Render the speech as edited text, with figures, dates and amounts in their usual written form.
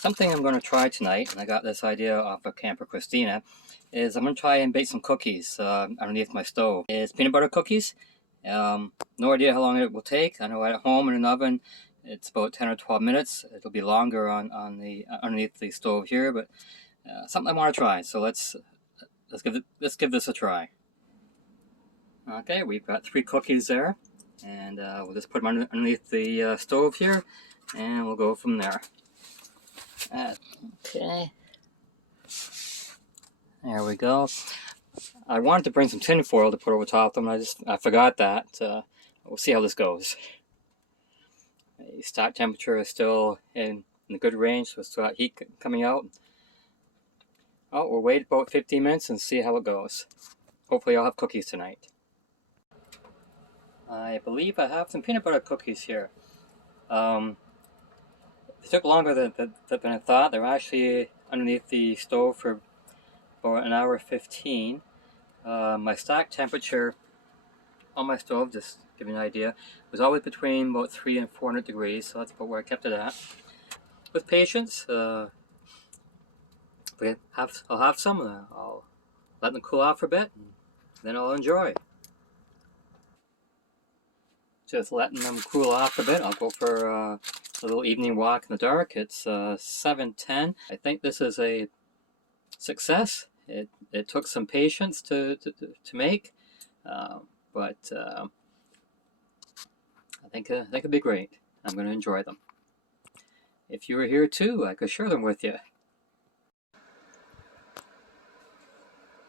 Something I'm going to try tonight, and I got this idea off of Camper Christina, is I'm going to try and bake some cookies underneath my stove. It's peanut butter cookies. No idea how long it will take. I know at home in an oven it's about 10 or 12 minutes. It'll be longer on the underneath the stove here, but something I want to try. So let's give this a try. Okay, we've got 3 cookies there, and we'll just put them underneath the stove here, and we'll go from there. Okay, there we go. I wanted to bring some tin foil to put over top of them. I forgot that. We'll see how this goes. The start temperature is still in the good range, so it's still got heat coming out. Oh, we'll wait about 15 minutes and see how it goes. Hopefully I'll have cookies tonight. I believe I have some peanut butter cookies here. It took longer than I thought. They're actually underneath the stove for about an hour 15. My stock temperature on my stove, just to give you an idea, was always between about 300 and 400 degrees, so that's about where I kept it at. With patience, I'll have some. I'll let them cool off for a bit, and then I'll enjoy. Just letting them cool off a bit. I'll go for a little evening walk in the dark. It's 7:10. I think this is a success. It took some patience to make, but I think it'll be great. I'm going to enjoy them. If you were here too, I could share them with you.